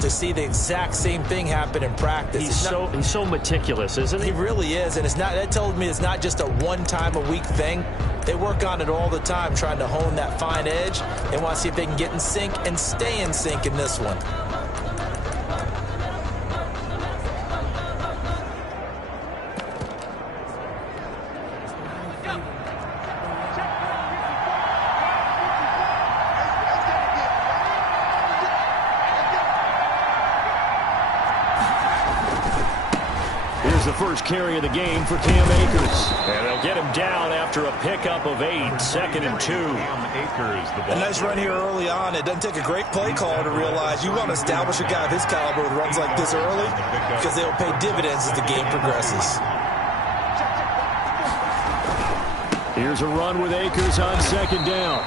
to see the exact same thing happen in practice. He's so meticulous, isn't he? He really is, and that told me it's not just a one-time-a-week thing. They work on it all the time, trying to hone that fine edge. They want to see if they can get in sync and stay in sync in this one. First carry of the game for Cam Akers. And they'll get him down after a pickup of 8, 2nd and 2. A nice run here early on. It doesn't take a great play caller to realize you want to establish a guy of his caliber with runs like this early because they'll pay dividends as the game progresses. Here's a run with Akers on 2nd down.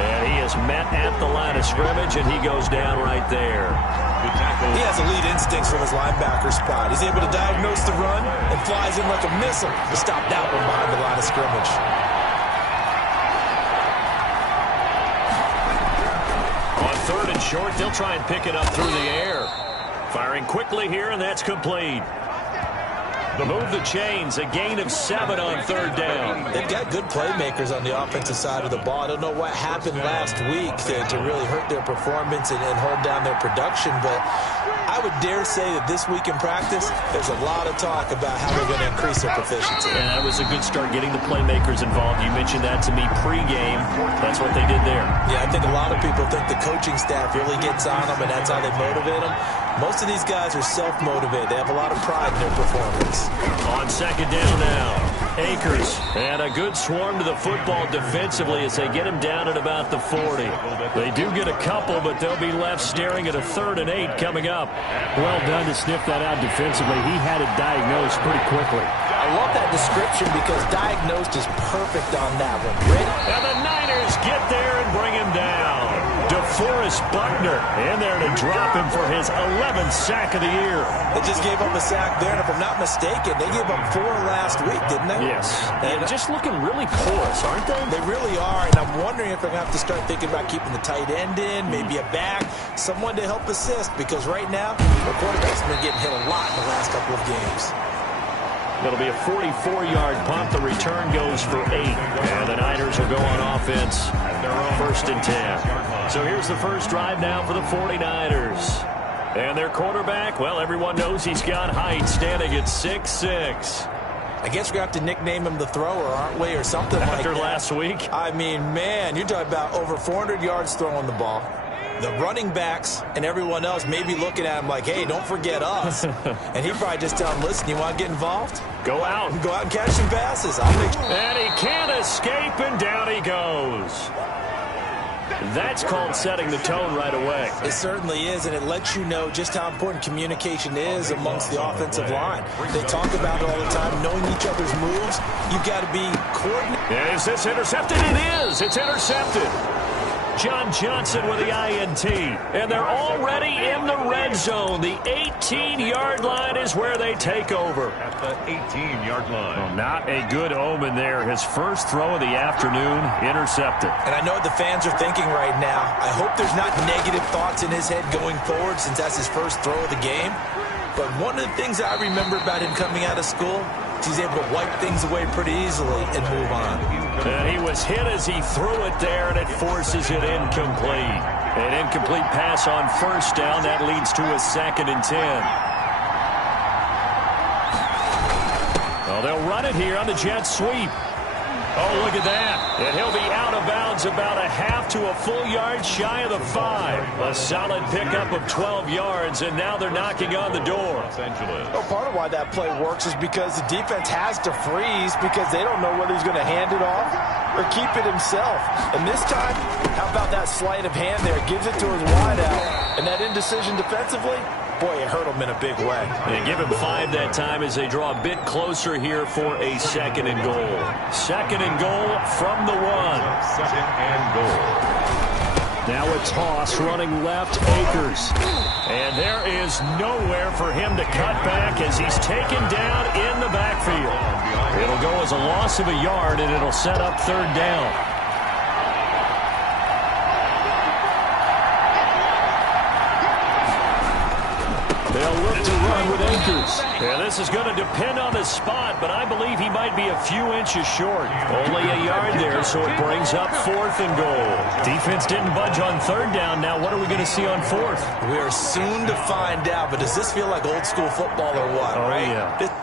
And he is met at the line of scrimmage, and he goes down right there. He has elite instincts from his linebacker spot. He's able to diagnose the run and flies in like a missile to stop that one behind the line of scrimmage. On 3rd and short, they'll try and pick it up through the air. Firing quickly here, and that's complete. The move the chains, a gain of 7 on 3rd down. They've got good playmakers on the offensive side of the ball. I don't know what happened last week to really hurt their performance and hold down their production, but I would dare say that this week in practice, there's a lot of talk about how they're going to increase their proficiency. And that was a good start getting the playmakers involved. You mentioned that to me pregame. That's what they did there. Yeah, I think a lot of people think the coaching staff really gets on them, and that's how they motivate them. Most of these guys are self-motivated. They have a lot of pride in their performance. On 2nd down now, Akers. And a good swarm to the football defensively as they get him down at about the 40. They do get a couple, but they'll be left staring at a 3rd and 8 coming up. Well done to sniff that out defensively. He had it diagnosed pretty quickly. I love that description because diagnosed is perfect on that one. Ready? And the Niners get there and bring him down. DeForest Buckner in there to drop him for his 11th sack of the year. They just gave up a sack there, and if I'm not mistaken, they gave up 4 last week, didn't they? Yes. And just looking really porous, aren't they? They really are, and I'm wondering if they're going to have to start thinking about keeping the tight end in, maybe a back, someone to help assist, because right now, the quarterback's been getting hit a lot in the last couple of games. It'll be a 44-yard punt. The return goes for 8. And the Niners will go on offense. 1st and 10. So here's the first drive now for the 49ers. And their quarterback, well, everyone knows he's got height, standing at 6'6". I guess we're going to have to nickname him the thrower, aren't we, or something like that. After last week? I mean, man, you're talking about over 400 yards throwing the ball. The running backs and everyone else may be looking at him like, hey, don't forget us. And he'd probably just tell him, listen, you want to get involved? Go out. Go out and catch some passes. And he can't escape, and down he goes. That's called setting the tone right away. It certainly is, and it lets you know just how important communication is amongst the offensive line. They talk about it all the time, knowing each other's moves. You've got to be coordinated. Is this intercepted? It is. It's intercepted. John Johnson with the INT. And they're already in the red zone. The 18-yard line is where they take over. At the 18-yard line. Well, not a good omen there. His first throw of the afternoon, intercepted. And I know what the fans are thinking right now. I hope there's not negative thoughts in his head going forward since that's his first throw of the game. But one of the things I remember about him coming out of school, he's able to wipe things away pretty easily and move on. And he was hit as he threw it there, and it forces it incomplete. An incomplete pass on 1st down. That leads to a 2nd and 10. Well, they'll run it here on the jet sweep. Oh, look at that. And he'll be out of bounds about a half to a full yard shy of the 5. A solid pickup of 12 yards, and now they're knocking on the door. Well, part of why that play works is because the defense has to freeze because they don't know whether he's going to hand it off or keep it himself. And this time, how about that sleight of hand there? Gives it to his wideout. And that indecision defensively, boy, it hurt him in a big way. They give him 5 that time as they draw a bit closer here for a 2nd and goal. 2nd and goal from the 1. 2nd and goal. Now a toss running left, Akers. And there is nowhere for him to cut back as he's taken down in the backfield. It'll go as a loss of a yard, and it'll set up 3rd down. they'll look to run with Akers. Yeah, this is going to depend on the spot, but I believe he might be a few inches short. Only a yard there, so it brings up 4th and goal. Defense didn't budge on 3rd down. Now what are we going to see on 4th? We are soon to find out, but does this feel like old school football or what? Oh, right? yeah.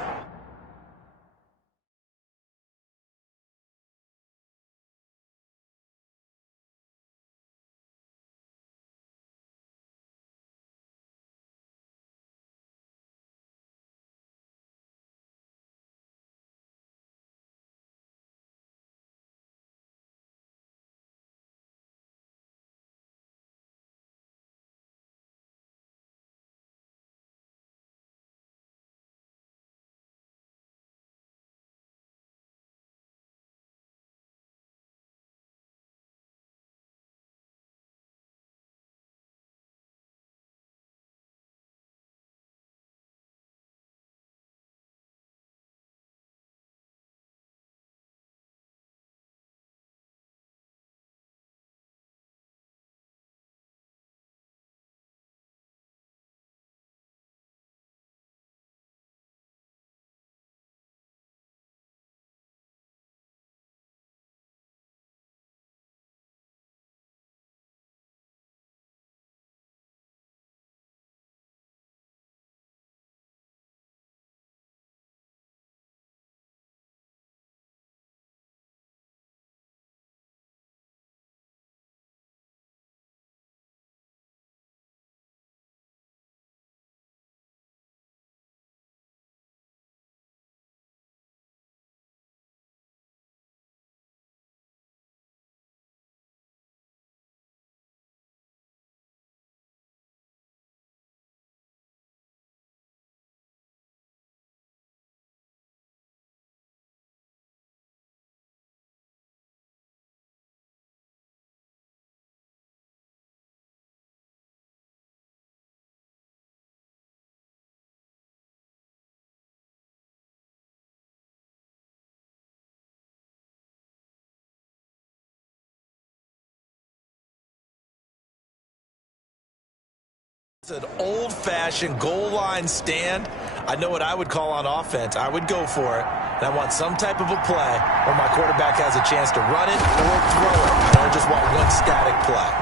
It's an old-fashioned goal line stand. I know what I would call on offense. I would go for it. And I want some type of a play where my quarterback has a chance to run it or throw it. I don't just want one static play.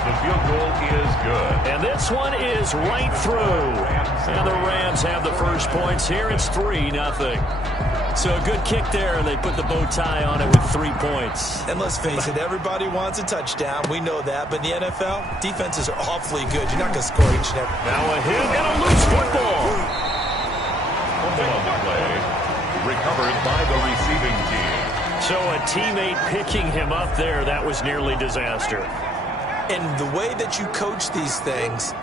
The field goal is good. And this one is right through. And the Rams have the first points here. It's 3-0. So a good kick there, and they put the bow tie on it with 3 points. And let's face it, everybody wants a touchdown. We know that. But in the NFL, defenses are awfully good. You're not going to score each and every. Now a hit and a loose football. Fumble on the play. Recovered by the receiving team. So a teammate picking him up there, that was nearly disaster. And the way that you coach these things,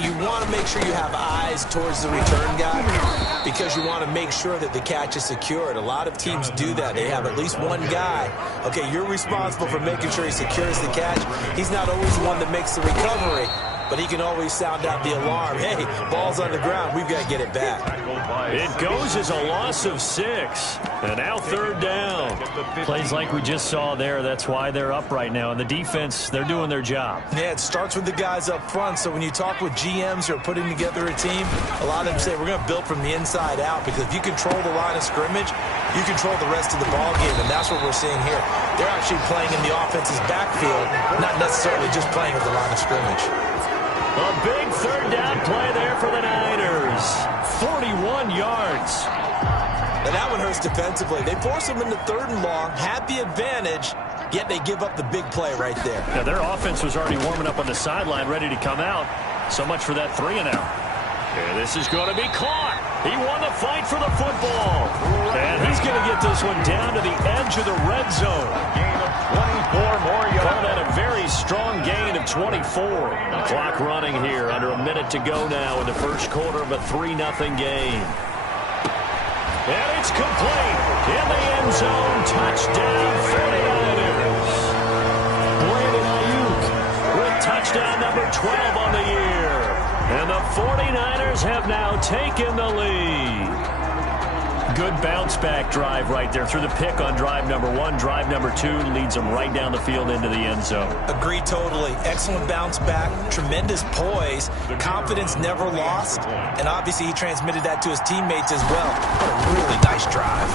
you want to make sure you have eyes towards the return guy because you want to make sure that the catch is secured. A lot of teams do that. They have at least one guy. Okay, you're responsible for making sure he secures the catch. He's not always the one that makes the recovery, but he can always sound out the alarm. Hey, ball's on the ground. We've got to get it back. It goes as a loss of 6. And now 3rd down. Plays like we just saw there. That's why they're up right now. And the defense, they're doing their job. Yeah, it starts with the guys up front. So when you talk with GMs who are putting together a team, a lot of them say we're going to build from the inside out because if you control the line of scrimmage, you control the rest of the ball game. And that's what we're seeing here. They're actually playing in the offense's backfield, not necessarily just playing at the line of scrimmage. A big 3rd down play there for the Niners. 41 yards. And that one hurts defensively. They force them into 3rd and long, had the advantage, yet they give up the big play right there. Now, their offense was already warming up on the sideline, ready to come out. So much for that 3 and out. And this is going to be caught. He won the fight for the football. And he's going to get this one down to the edge of the red zone. Gain of 24 more yards. Call that a very strong gain of 24. Clock running here. Under a minute to go now in the first quarter of a 3-0 game. And it's complete. In the end zone. Touchdown 49ers. Brandon Ayuk with touchdown number 12 on the year. And the 49ers have now taken the lead. good bounce-back drive right there. Through the pick on drive number 1. Drive number 2 leads them right down the field into the end zone. Agree totally. Excellent bounce back, tremendous poise, confidence never lost, and obviously he transmitted that to his teammates as well. What a really nice drive.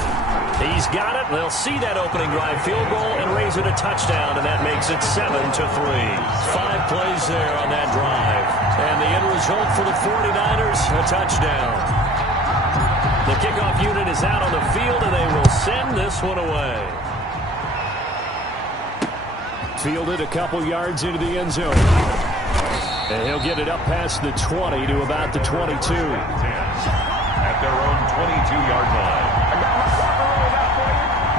He's got it. They'll see that opening drive field goal and raise it a touchdown, and that makes it 7-3. 5 plays there on that drive. And the end result for the 49ers, a touchdown. The kickoff unit is out on the field, and they will send this one away. Fielded a couple yards into the end zone. And he'll get it up past the 20 to about the 22. At their own 22-yard line.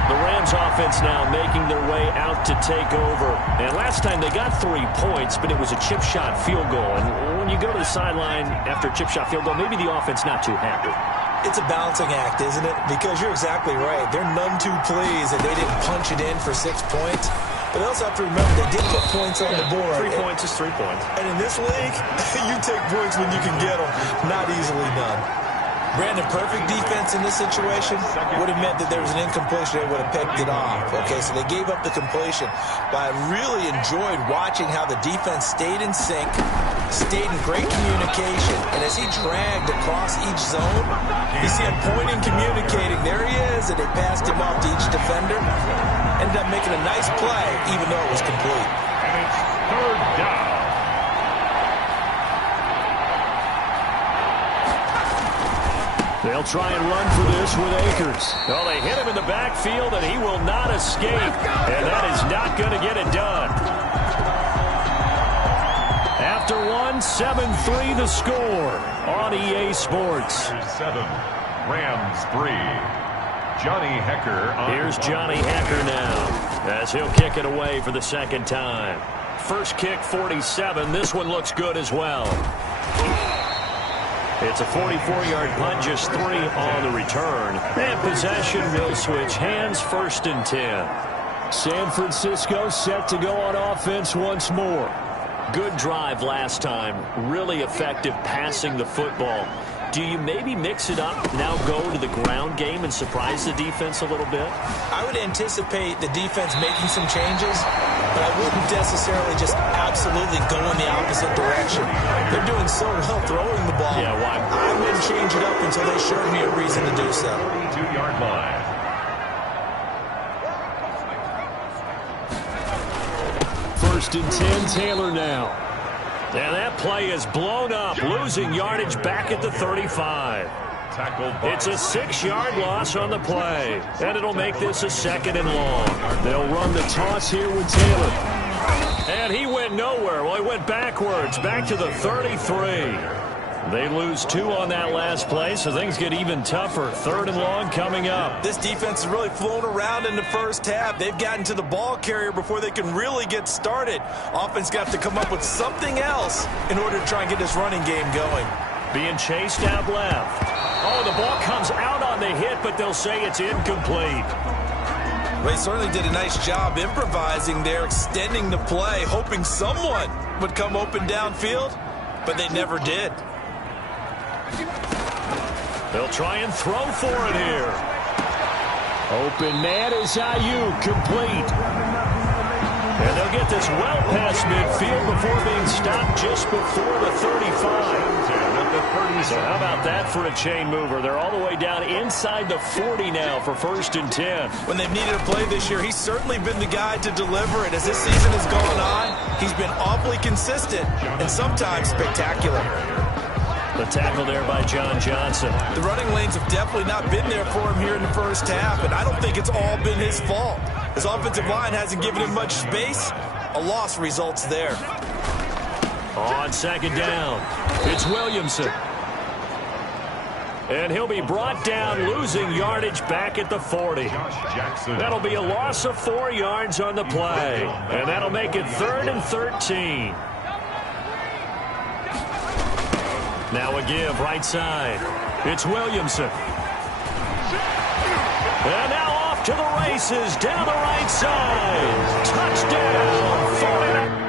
The Rams offense now making their way out to take over. And last time they got 3 points, but it was a chip shot field goal. And when you go to the sideline after a chip shot field goal, maybe the offense not too happy. It's a balancing act, isn't it? Because you're exactly right. They're none too pleased that they didn't punch it in for 6 points. But they also have to remember they did put points on the board. 3 points is 3 points. And in this league, you take points when you can get them. Not easily done. Brandon, perfect defense in this situation would have meant that there was an incompletion. They would have picked it off. Okay, so they gave up the completion. But I really enjoyed watching how the defense stayed in sync, stayed in great communication, and as he dragged across each zone, you see him pointing, communicating. There he is, and they passed him off to each defender. Ended up making a nice play, even though it was complete. And it's 3rd down. They'll try and run for this with Akers. Oh, they hit him in the backfield, and he will not escape. And that is not going to get it done. After 7-3 the score on EA Sports. 7, Rams 3. Johnny Hecker. Here's Johnny Hecker now as he'll kick it away for the second time. First kick, 47. This one looks good as well. It's a 44-yard punt, just 3 on the return. And possession will switch hands, 1st and 10. San Francisco set to go on offense once more. Good drive last time. Really effective passing the football. Do you maybe mix it up, now go to the ground game and surprise the defense a little bit? I would anticipate the defense making some changes, but I wouldn't necessarily just absolutely go in the opposite direction. They're doing so well throwing the ball. Yeah, why? I wouldn't change it up until they showed me a reason to do so. 32-yard line. First and 10, Taylor now. And that play is blown up, losing yardage back at the 35. It's a 6-yard loss on the play, and it'll make this a 2nd and long. They'll run the toss here with Taylor. And he went nowhere. Well, he went backwards, back to the 33. They lose 2 on that last play, so things get even tougher. 3rd and long coming up. This defense has really flown around in the first half. They've gotten to the ball carrier before they can really get started. Offense got to come up with something else in order to try and get this running game going. Being chased out left. Oh, the ball comes out on the hit, but they'll say it's incomplete. Well, he certainly did a nice job improvising there, extending the play, hoping someone would come open downfield, but they never did. They'll try and throw for it here. Open man is Ayuk, complete. And they'll get this well past midfield before being stopped just before the 35. So how about that for a chain mover? They're all the way down inside the 40 now for 1st and 10. When they've needed a play this year, he's certainly been the guy to deliver it. As this season has gone on, he's been awfully consistent and sometimes spectacular. The tackle there by John Johnson. The running lanes have definitely not been there for him here in the first half, and I don't think it's all been his fault. His offensive line hasn't given him much space. A loss results there. On 2nd down, it's Williamson. And he'll be brought down, losing yardage back at the 40. That'll be a loss of 4 yards on the play. And that'll make it 3rd and 13. Now a give right side. It's Williamson. And now off to the races down the right side. Touchdown, 49ers.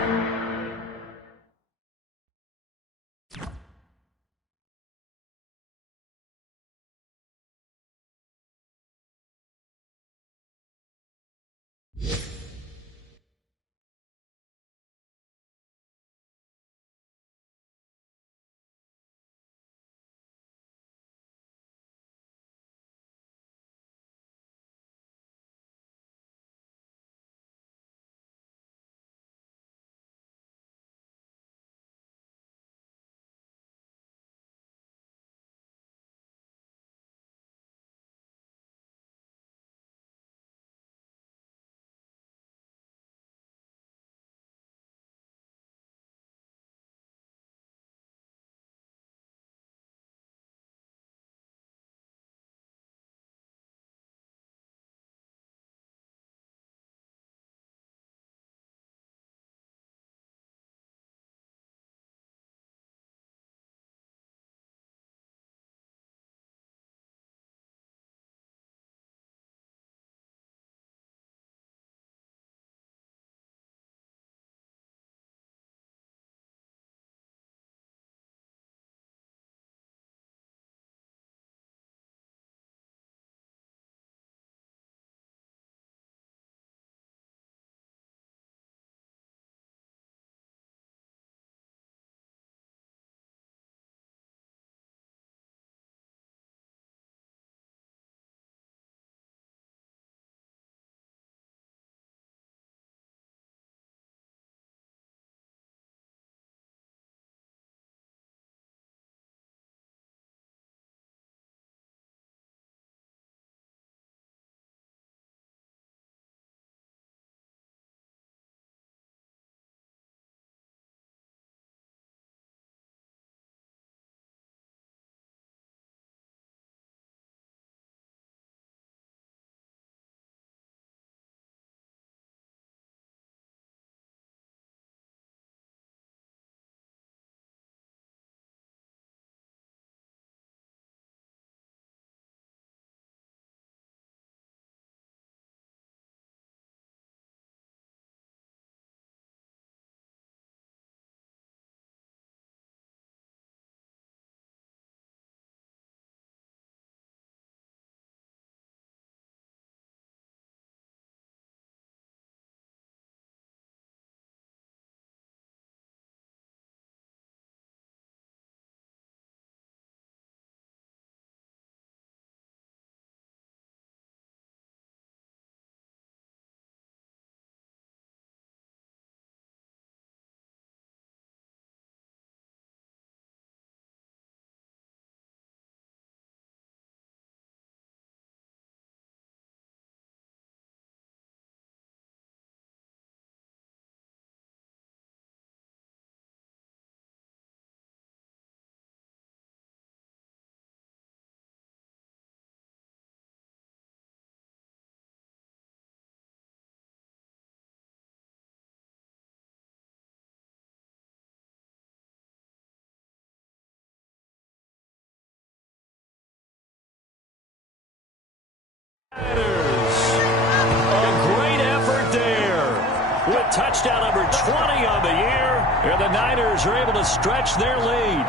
Touchdown number 20 on the year, and the Niners are able to stretch their lead.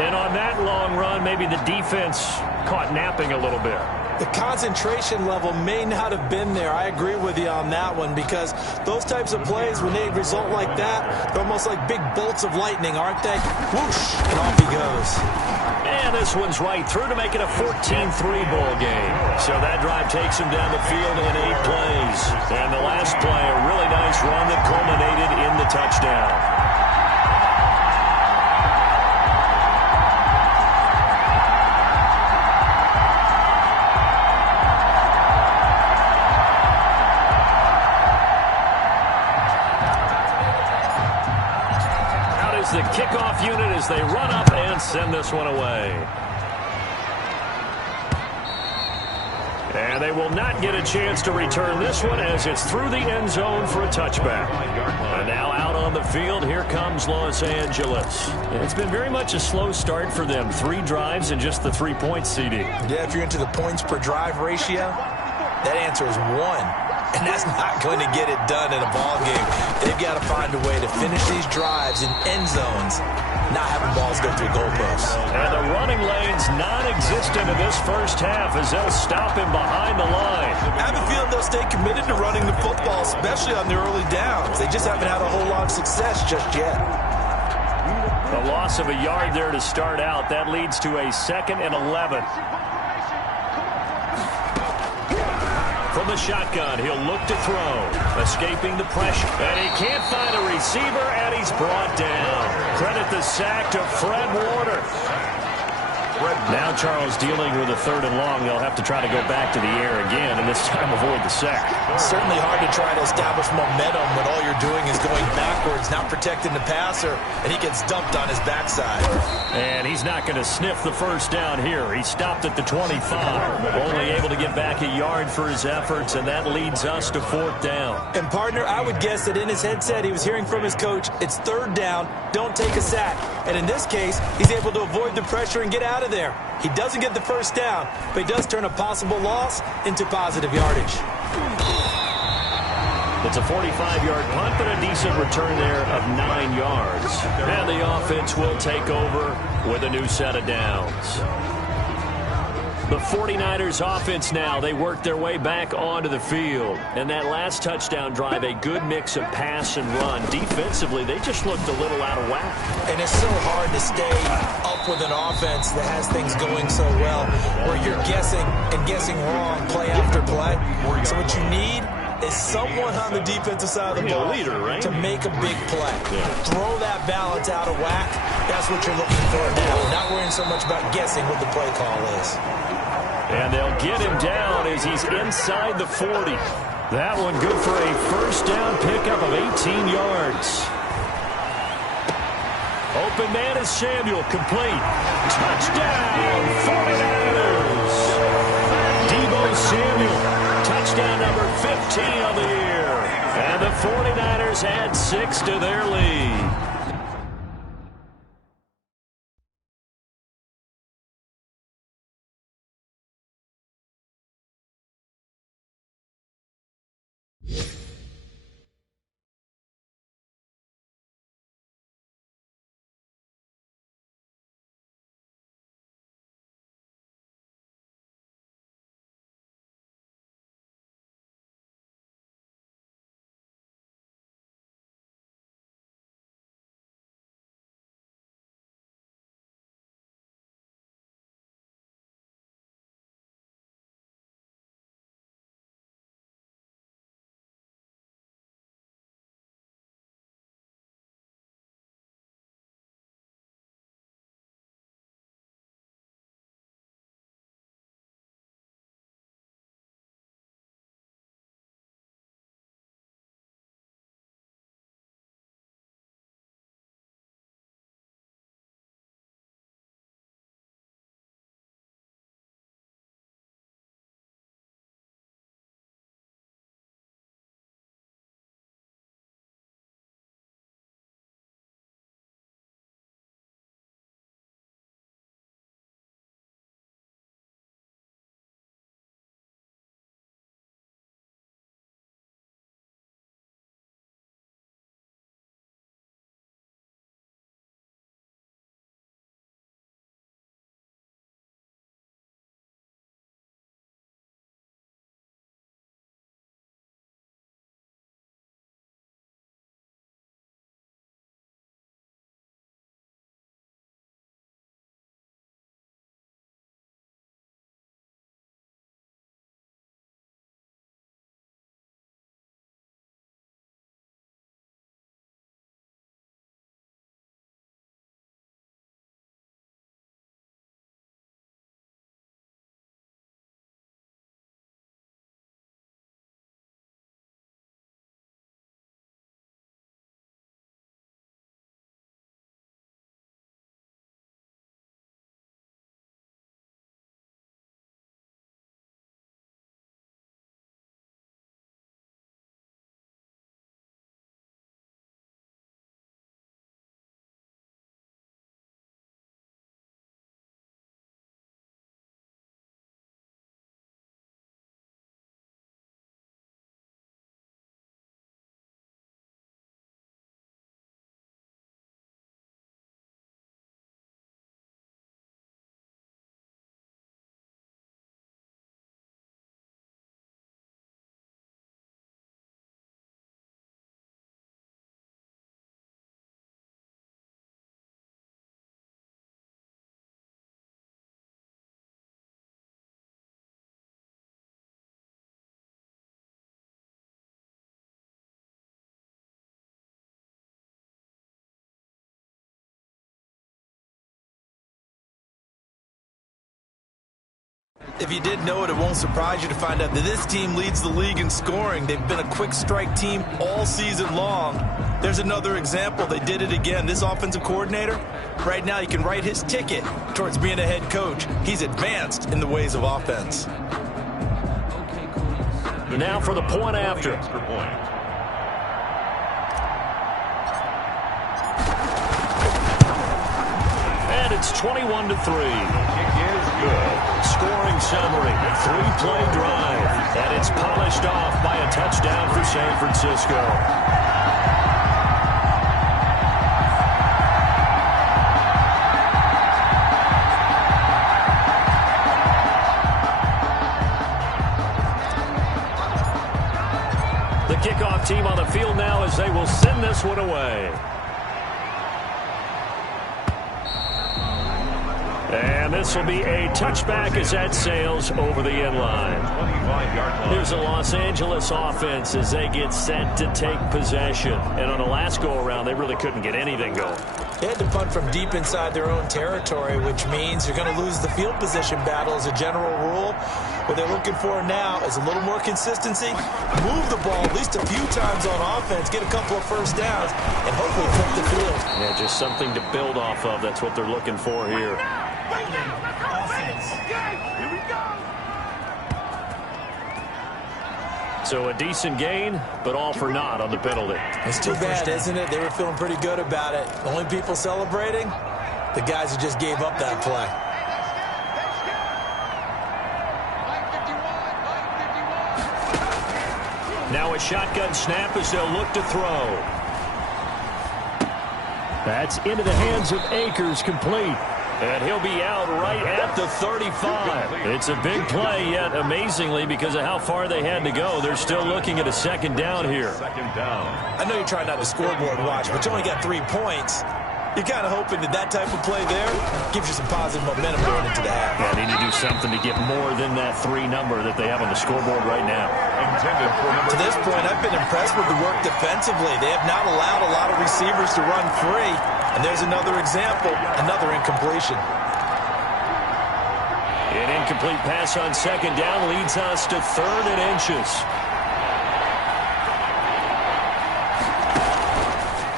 And on that long run, maybe the defense caught napping a little bit. The concentration level may not have been there. I agree with you on that one, because those types of plays, when they result like that, they're almost like big bolts of lightning, aren't they? Whoosh, and off he goes. And this one's right through to make it a 14-3 ball game. So that drive takes him down the field in 8 plays. And the last play, a really nice run that culminated in the touchdown. The kickoff unit as they run up and send this one away. And they will not get a chance to return this one as it's through the end zone for a touchback. And now out on the field, here comes Los Angeles. It's been very much a slow start for them. 3 drives and just the 3-point CD. Yeah, if you're into the points per drive ratio, that answer is 1. And that's not going to get it done in a ball game. They've got to find a way to finish these drives in end zones, not having balls go through goalposts. And the running lane's non-existent in this first half as they'll stop him behind the line. I have a feeling they'll stay committed to running the football, especially on the early downs. They just haven't had a whole lot of success just yet. A loss of a yard there to start out. That leads to a 2nd and 11. From the shotgun, he'll look to throw, escaping the pressure. And he can't find a receiver, and he's brought down. Credit the sack to Fred Warner. Now Charles dealing with a 3rd and long. They'll have to try to go back to the air again, and this time avoid the sack. It's certainly hard to try to establish momentum when all you're doing is going backwards, not protecting the passer, and he gets dumped on his backside. And he's not going to sniff the first down here. He stopped at the 25, only able to get back a yard for his efforts, and that leads us to 4th down. And partner, I would guess that in his headset he was hearing from his coach, it's 3rd down, don't take a sack. And in this case, he's able to avoid the pressure and get out of there. He doesn't get the first down, but he does turn a possible loss into positive yardage. It's a 45-yard punt, but a decent return there of 9 yards. And the offense will take over with a new set of downs. The 49ers offense now, they work their way back onto the field. And that last touchdown drive, a good mix of pass and run. Defensively, they just looked a little out of whack. And it's so hard to stay up with an offense that has things going so well, where you're guessing and guessing wrong play after play. So what you need is someone on the defensive side of the ball to make a big play. Throw that balance out of whack. That's what you're looking for now. Not worrying so much about guessing what the play call is. And they'll get him down as he's inside the 40. That one good for a first down pickup of 18 yards. Open man is Samuel, complete. Touchdown, 49ers. Deebo Samuel, touchdown number 15 on the year. And the 49ers add 6 to their lead. If you did know it, it won't surprise you to find out that this team leads the league in scoring. They've been a quick strike team all season long. There's another example. They did it again. This offensive coordinator, right now you can write his ticket towards being a head coach. He's advanced in the ways of offense. Now for the point after. Extra point. And it's 21-3. Kick is good. Scoring summary, 3-play drive, and it's polished off by a touchdown for San Francisco. The kickoff team on the field now as they will send this one away. And this will be a touchback as that sails over the end line. 25-yard line. Here's the Los Angeles offense as they get set to take possession. And on the last go-around, they really couldn't get anything going. They had to punt from deep inside their own territory, which means you're going to lose the field position battle as a general rule. What they're looking for now is a little more consistency, move the ball at least a few times on offense, get a couple of first downs, and hopefully flip the field. Yeah, just something to build off of. That's what they're looking for here. So a decent gain, but all for naught on the penalty. It's too bad, isn't it? They were feeling pretty good about it. The only people celebrating, the guys who just gave up that play. Now a shotgun snap as they'll look to throw. That's into the hands of Akers, complete. And he'll be out right at the 35. It's a big play, yet amazingly, because of how far they had to go, they're still looking at a second down here. Second down. I know you're trying not to scoreboard watch, but you only got 3 points. You're kind of hoping that type of play there gives you some positive momentum going into the half. Yeah, they need to do something to get more than that 3 number that they have on the scoreboard right now. Intended for number To this point, I've been impressed with the work defensively. They have not allowed a lot of receivers to run free. And there's another example, another incompletion. An incomplete pass on second down leads us to 3rd and inches.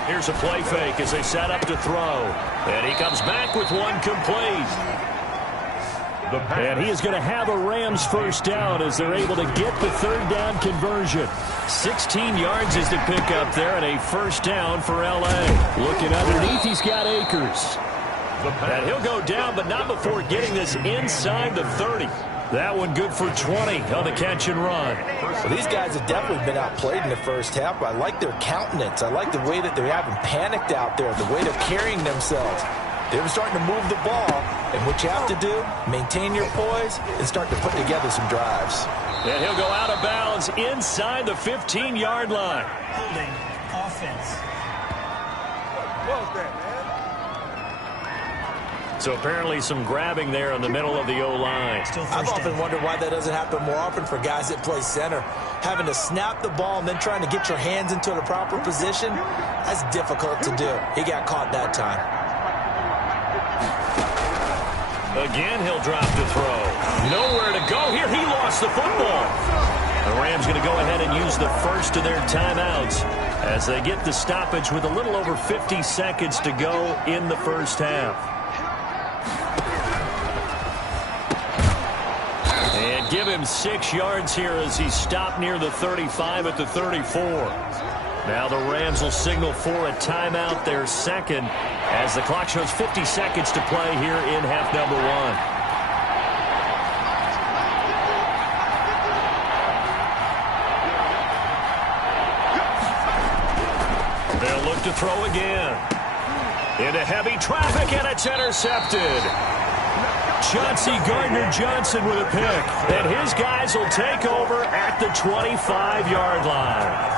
Here's a play fake as they set up to throw. And he comes back with one complete. And he is going to have a Rams first down as they're able to get the 3rd down conversion. 16 yards is the pickup there and a first down for L.A. Looking underneath, he's got Akers. And he'll go down, but not before getting this inside the 30. That one good for 20 on the catch and run. Well, these guys have definitely been outplayed in the first half, but I like their countenance. I like the way that they haven't panicked out there, the way they're carrying themselves. They were starting to move the ball, and what you have to do, maintain your poise and start to put together some drives. And he'll go out of bounds inside the 15-yard line. Holding offense. What was that, man? So apparently some grabbing there in the middle of the O-line. I've often wondered why that doesn't happen more often for guys that play center. Having to snap the ball and then trying to get your hands into the proper position, that's difficult to do. He got caught that time. Again, he'll drop to throw. Nowhere to go here. He lost the football. The Rams going to go ahead and use the first of their timeouts as they get the stoppage with a little over 50 seconds to go in the first half. And give him 6 yards here as he stopped near the 35 at the 34. Now the Rams will signal for a timeout, their second, as the clock shows 50 seconds to play here in half number 1. They'll look to throw again. Into heavy traffic, and it's intercepted. Chauncey Gardner-Johnson with a pick. And his guys will take over at the 25-yard line.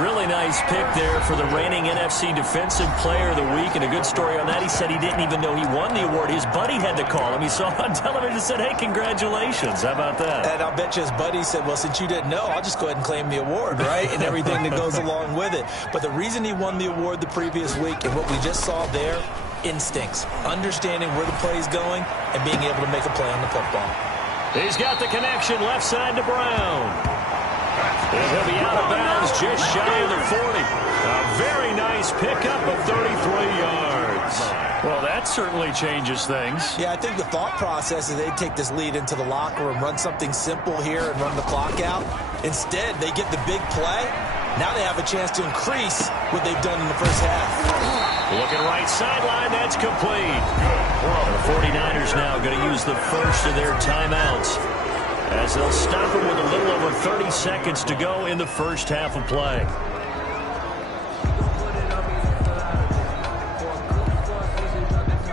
Really nice pick there for the reigning NFC Defensive Player of the Week. And a good story on that. He said he didn't even know he won the award. His buddy had to call him. He saw on television and said, hey, congratulations. How about that? And I'll bet you his buddy said, well, since you didn't know, I'll just go ahead and claim the award, right? And everything that goes along with it. But the reason he won the award the previous week and what we just saw there, instincts, understanding where the play is going and being able to make a play on the football. He's got the connection left side to Brown. And he'll be out of bounds just shy of the 40. A very nice pickup of 33 yards. Well, that certainly changes things. Yeah, I think the thought process is they take this lead into the locker room, run something simple here and run the clock out. Instead, they get the big play. Now they have a chance to increase what they've done in the first half. Looking right sideline, that's complete. The 49ers now going to use the first of their timeouts as they'll stop them with a little over 30 seconds to go in the first half of play.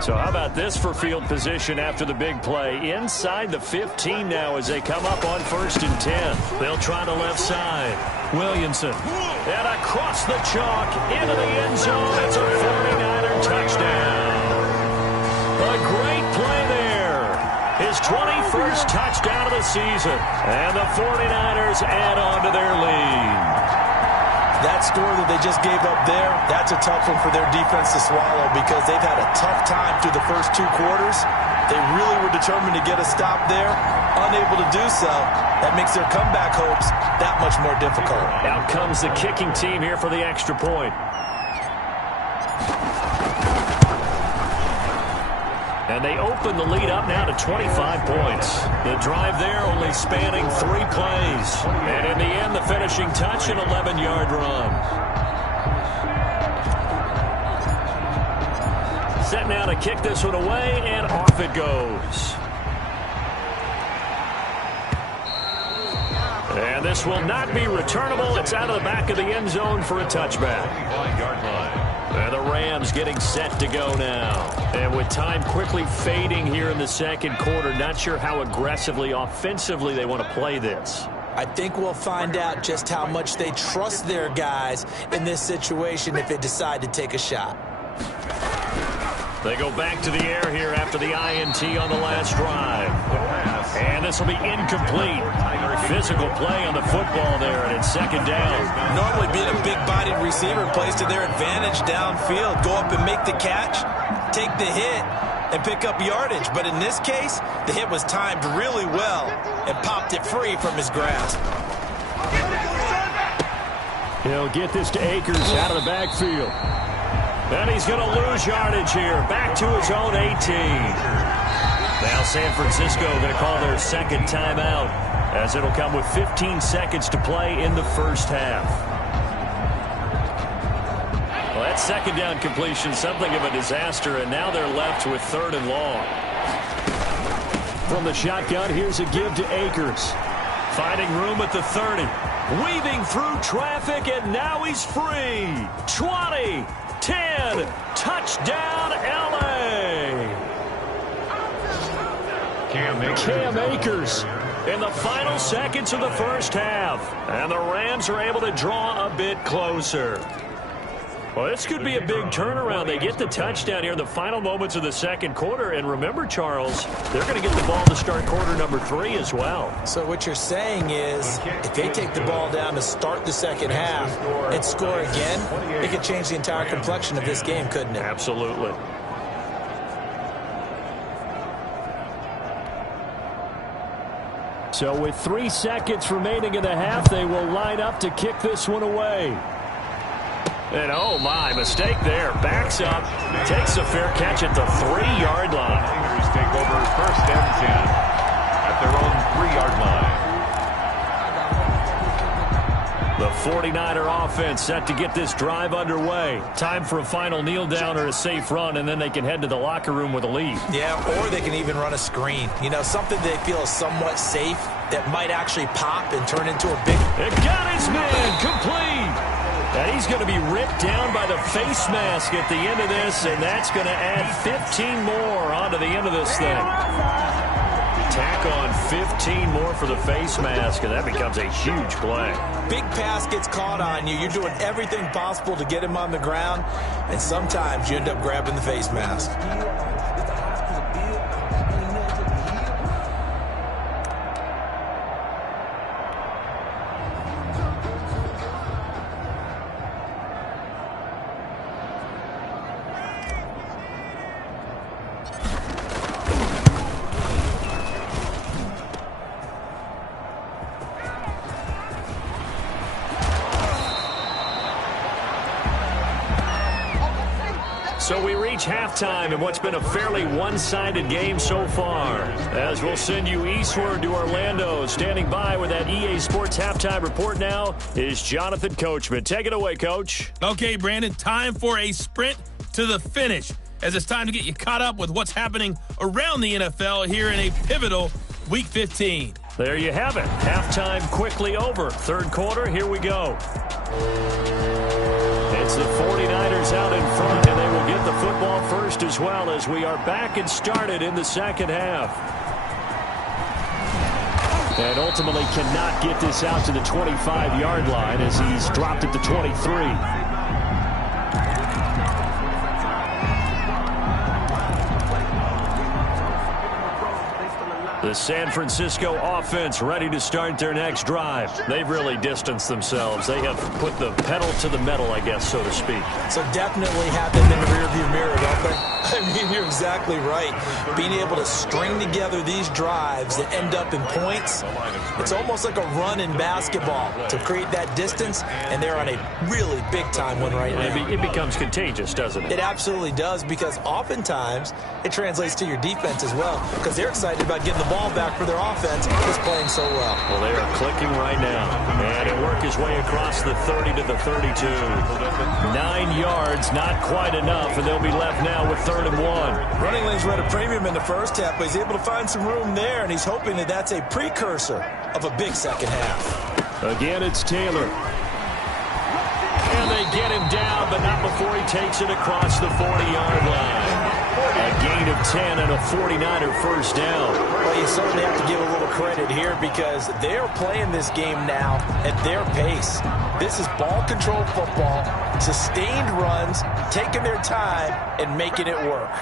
So how about this for field position after the big play? Inside the 15 now as they come up on 1st and 10. They'll try the left side. Williamson. And across the chalk into the end zone. It's a 49er touchdown. A great play there. His 21st touchdown of the season. And the 49ers add on to their lead. That score that they just gave up there, that's a tough one for their defense to swallow because they've had a tough time through the first 2 quarters. They really were determined to get a stop there, unable to do so. That makes their comeback hopes that much more difficult. Out comes the kicking team here for the extra point. And they open the lead up now to 25 points. The drive there only spanning 3 plays. And in the end, the finishing touch, an 11-yard run. Set now to kick this one away, and off it goes. And this will not be returnable. It's out of the back of the end zone for a touchback. And the Rams getting set to go now. And with time quickly fading here in the second quarter, not sure how aggressively, offensively they want to play this. I think we'll find out just how much they trust their guys in this situation if they decide to take a shot. They go back to the air here after the INT on the last drive. And this will be incomplete. Physical play on the football there, and it's 2nd down. Normally being a big-bodied receiver plays to their advantage downfield. Go up and make the catch, take the hit, and pick up yardage. But in this case, the hit was timed really well and popped it free from his grasp. He'll get this to Akers out of the backfield. And he's going to lose yardage here. Back to his own 18. Now San Francisco going to call their 2nd timeout as it'll come with 15 seconds to play in the first half. Well, that 2nd down completion, something of a disaster, and now they're left with 3rd and long. From the shotgun, here's a give to Akers. Finding room at the 30. Weaving through traffic, and now he's free. 20, 10, touchdown, L.A. Cam Akers in the final seconds of the first half. And the Rams are able to draw a bit closer. Well, this could be a big turnaround. They get the touchdown here in the final moments of the second quarter. And remember, Charles, they're going to get the ball to start quarter number 3 as well. So what you're saying is if they take the ball down to start the second half and score again, it could change the entire complexion of this game, couldn't it? Absolutely. So with 3 seconds remaining in the half, they will line up to kick this one away. And oh my, mistake there. Backs up, takes a fair catch at the 3-yard line. Tigers take over 1st and 10 at their own 3-yard line. The 49er offense set to get this drive underway. Time for a final kneel down or a safe run, and then they can head to the locker room with a lead. Yeah, or they can even run a screen. You know, something they feel is somewhat safe that might actually pop and turn into a big... It got his man complete. And he's going to be ripped down by the face mask at the end of this, and that's going to add 15 more onto the end of this thing. Tack on 15 more for the face mask, and that becomes a huge play. Big pass gets caught on you. You're doing everything possible to get him on the ground, and sometimes you end up grabbing the face mask. So we reach halftime in what's been a fairly one-sided game so far. As we'll send you eastward to Orlando. Standing by with that EA Sports halftime report now is Jonathan Coachman. Take it away, Coach. Okay, Brandon, time for a sprint to the finish, as it's time to get you caught up with what's happening around the NFL here in a pivotal Week 15. There you have it. Halftime quickly over. Third quarter, here we go. It's the 49ers out in front, and they will get the football first as well as we are back and started in the second half. And ultimately cannot get this out to the 25-yard line as he's dropped at the 23. The San Francisco offense ready to start their next drive. They've really distanced themselves. They have put the pedal to the metal, I guess, so to speak. So definitely have them in the rearview mirror, don't they? I mean, you're exactly right. Being able to string together these drives that end up in points, it's almost like a run in basketball to create that distance, and they're on a really big-time one right now. It becomes contagious, doesn't it? It absolutely does, because oftentimes it translates to your defense as well, because they're excited about getting the ball back for their offense that's playing so well. Well, they are clicking right now. And he'll work his way across the 30 to the 32. 9 yards, not quite enough, and they'll be left now with 3rd and 1. Running lanes were at a premium in the first half, but he's able to find some room there, and he's hoping that that's a precursor of a big second half. Again, it's Taylor. And they get him down, but not before he takes it across the 40-yard line. A gain of 10 and a 49er first down. Well, you certainly have to give a little credit here because they're playing this game now at their pace. This is ball control football, sustained runs, taking their time and making it work.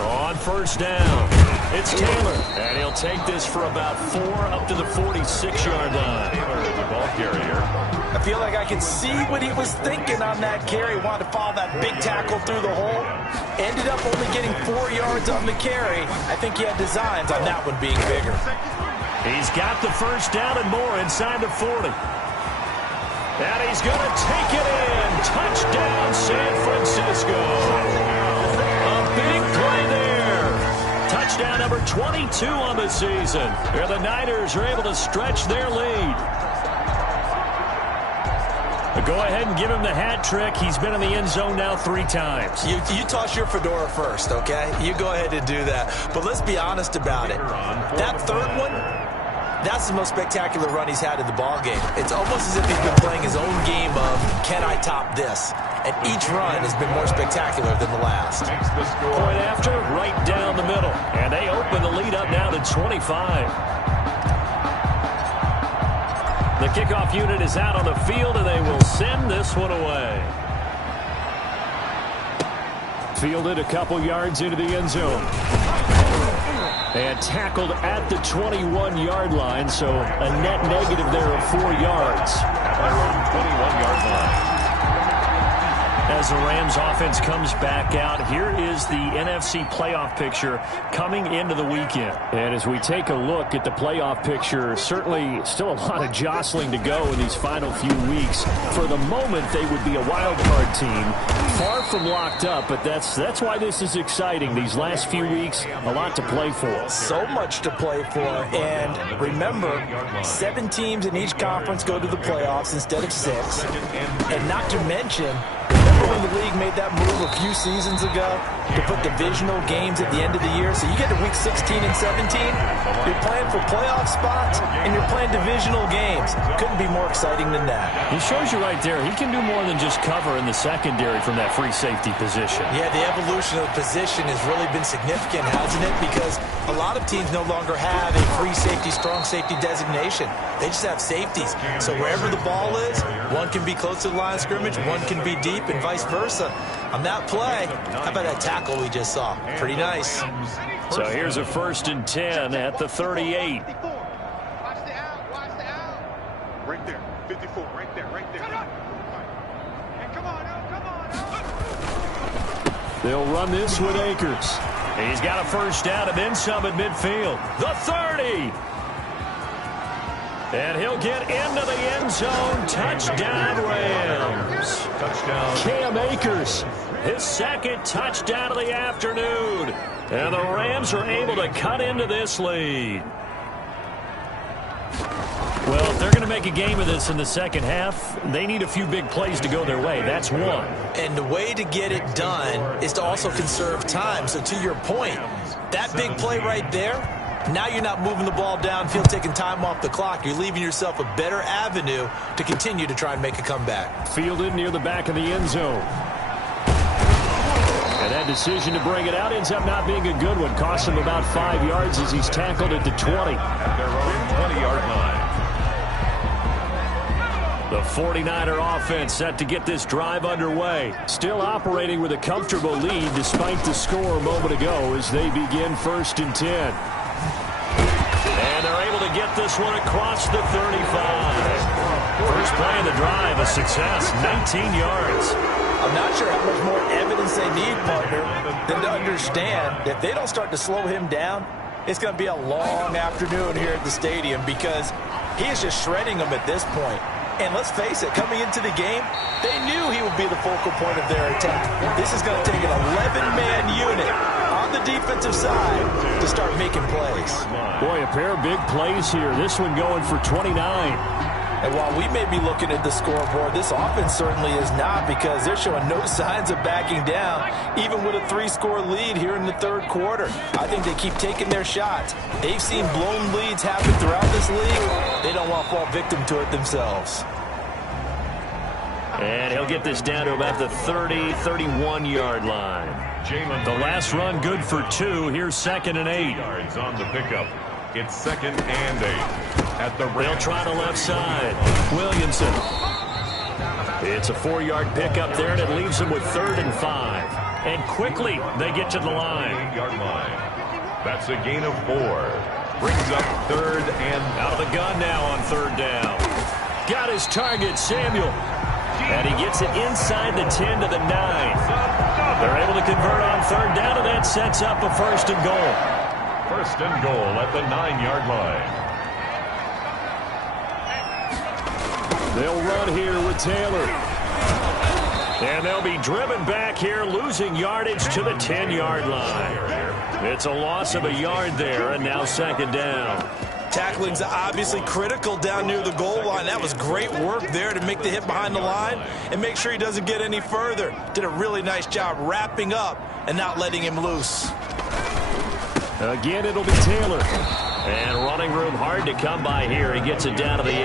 On first down, it's Taylor, and he'll take this for about 4 up to the 46-yard line. The ball carrier. I feel like I can see what he was thinking on that carry. Wanted to follow that big tackle through the hole. Ended up only getting 4 yards on the carry. I think he had designs on that one being bigger. He's got the first down and more inside the 40. And he's going to take it in. Touchdown, San Francisco. A big play there. Touchdown number 22 on the season. Where the Niners are able to stretch their lead. Go ahead and give him the hat trick. He's been in the end zone now 3 times. You toss your fedora first, okay? You go ahead and do that. But let's be honest about it. That third one, that's the most spectacular run he's had in the ballgame. It's almost as if he's been playing his own game of, can I top this? And each run has been more spectacular than the last. Point after, right down the middle. And they open the lead up now to 25. The kickoff unit is out on the field, and they will send this one away. Fielded a couple yards into the end zone. And tackled at the 21-yard line, so a net negative there of 4 yards. At the 21-yard line. As the Rams offense comes back out, here is the NFC playoff picture coming into the weekend. And as we take a look at the playoff picture, certainly still a lot of jostling to go in these final few weeks. For the moment, they would be a wild card team. Far from locked up, but that's why this is exciting. These last few weeks, a lot to play for. So much to play for. And remember, 7 teams in each conference go to the playoffs instead of 6. And not to mention, when the league made that move a few seasons ago to put divisional games at the end of the year. So you get to week 16 and 17, you're playing for playoff spots, and you're playing divisional games. Couldn't be more exciting than that. He shows you right there, he can do more than just cover in the secondary from that free safety position. Yeah, the evolution of the position has really been significant, hasn't it? Because a lot of teams no longer have a free safety, strong safety designation. They just have safeties. So wherever the ball is, one can be close to the line of scrimmage, one can be deep, and vice versa. On that play, how about that tackle we just saw? Pretty nice. So here's a 1st and 10 at the 38. Watch the out. Right there. 54. Right there. Hey, come on. They'll run this with Akers. He's got a first down and then some at midfield. The 30. And he'll get into the end zone. Touchdown, Rams. Touchdown. Cam Akers, his second touchdown of the afternoon. And the Rams are able to cut into this lead. Well, if they're going to make a game of this in the second half, they need a few big plays to go their way. That's one. And the way to get it done is to also conserve time. So to your point, that big play right there, now you're not moving the ball downfield, taking time off the clock. You're leaving yourself a better avenue to continue to try and make a comeback. Fielded near the back of the end zone. And that decision to bring it out ends up not being a good one. Costs him about 5 yards as he's tackled at the 20. At their own 20-yard line. The 49er offense set to get this drive underway. Still operating with a comfortable lead despite the score a moment ago as they begin 1st and 10. And they're able to get this one across the 35. First play of the drive, a success, 19 yards. I'm not sure how much more evidence they need, partner, than to understand that if they don't start to slow him down, it's going to be a long afternoon here at the stadium because he is just shredding them at this point. And let's face it, coming into the game, they knew he would be the focal point of their attack. This is going to take an 11-man unit on the defensive side to start making plays. Boy, a pair of big plays here. This one going for 29. And while we may be looking at the scoreboard, this offense certainly is not because they're showing no signs of backing down, even with a 3-score lead here in the third quarter. I think they keep taking their shots. They've seen blown leads happen throughout this league. They don't want to fall victim to it themselves. And he'll get this down to about the 30, 31-yard line. The last run good for 2. Here's 2nd and 8. Yards on the pickup. It's 2nd and 8. At the They'll try the left side. Williamson. It's a 4-yard pickup there, and it leaves them with 3rd and 5. And quickly, they get to the line. 8-yard line. That's a gain of 4. Brings up 3rd and out of the gun now on 3rd down. Got his target, Samuel. And he gets it inside the 10 to the 9. They're able to convert on 3rd down, and that sets up a 1st and goal. 1st and goal at the 9-yard line. They'll run here with Taylor. And they'll be driven back here, losing yardage to the 10-yard line. It's a loss of a yard there, and now 2nd down. Tackling's obviously critical down near the goal line. That was great work there to make the hit behind the line and make sure he doesn't get any further. Did a really nice job wrapping up and not letting him loose. Again, it'll be Taylor. And running room hard to come by here. He gets it down to the 8.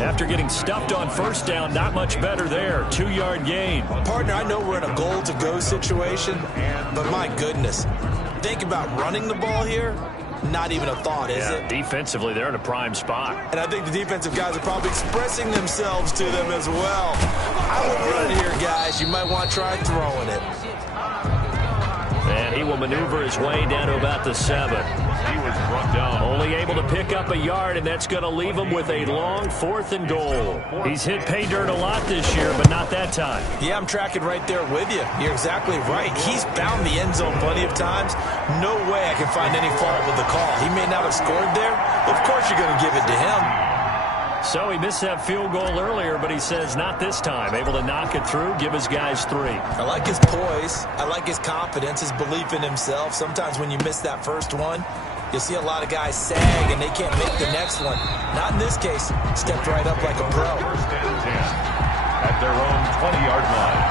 After getting stuffed on 1st down, not much better there. 2-yard gain. Partner, I know we're in a goal-to-go situation, but my goodness. Think about running the ball here. Not even a thought, is it? Defensively, they're in a prime spot. And I think the defensive guys are probably expressing themselves to them as well. I would run it here, guys. You might want to try throwing it. And he will maneuver his way down to about the 7. He was brought down. Only able to pick up a yard, and that's going to leave him with a long 4th and goal. He's hit pay dirt a lot this year, but not that time. Yeah, I'm tracking right there with you. You're exactly right. He's found the end zone plenty of times. No way I can find any fault with the call. He may not have scored there. Of course you're going to give it to him. So he missed that field goal earlier, but he says not this time. Able to knock it through, give his guys 3. I like his poise. I like his confidence, his belief in himself. Sometimes when you miss that first one, you see a lot of guys sag and they can't make the next one. Not in this case. Stepped right up like a pro. 1st and 10. At their own 20-yard line.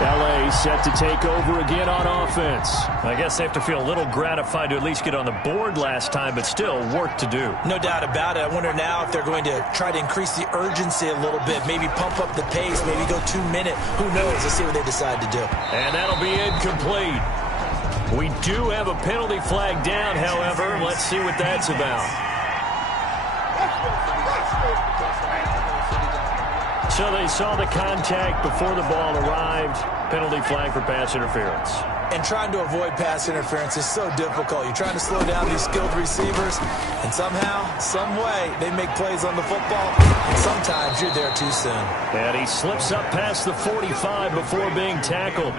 L.A. set to take over again on offense. I guess they have to feel a little gratified to at least get on the board last time, but still work to do. No doubt about it. I wonder now if they're going to try to increase the urgency a little bit, maybe pump up the pace, maybe go 2-minute. Who knows? Let's see what they decide to do. And that'll be incomplete. We do have a penalty flag down, however. Let's see what that's about. So they saw the contact before the ball arrived. Penalty flag for pass interference. And trying to avoid pass interference is so difficult. You're trying to slow down these skilled receivers, and somehow, some way, they make plays on the football, and sometimes you're there too soon. And he slips up past the 45 before being tackled.